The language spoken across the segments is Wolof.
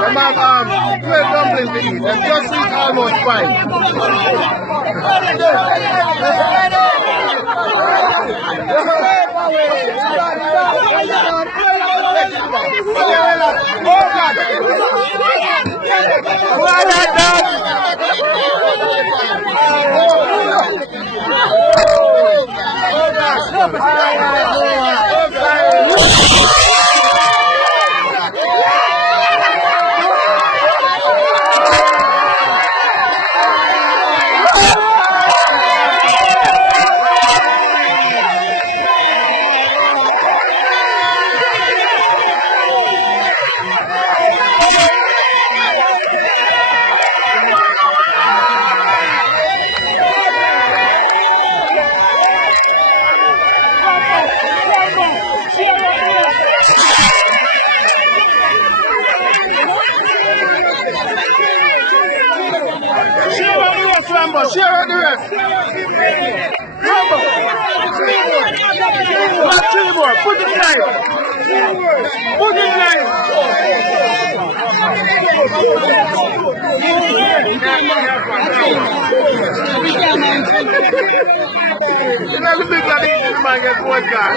Them have 12 dumplings to eat. Them just eat almost 5. Share out the rest. Rambo. 3 more. Put it in line. Put it in line. You know the big lady this man gets 1 guy.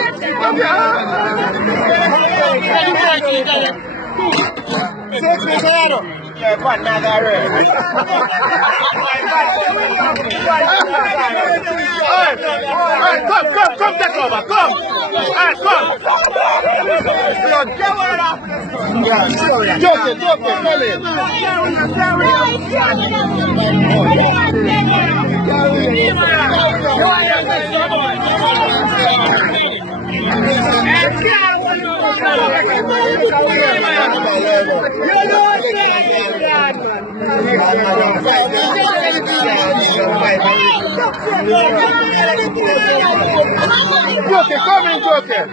Come, take over, come. Joking, come in. Joking, come in, Joking.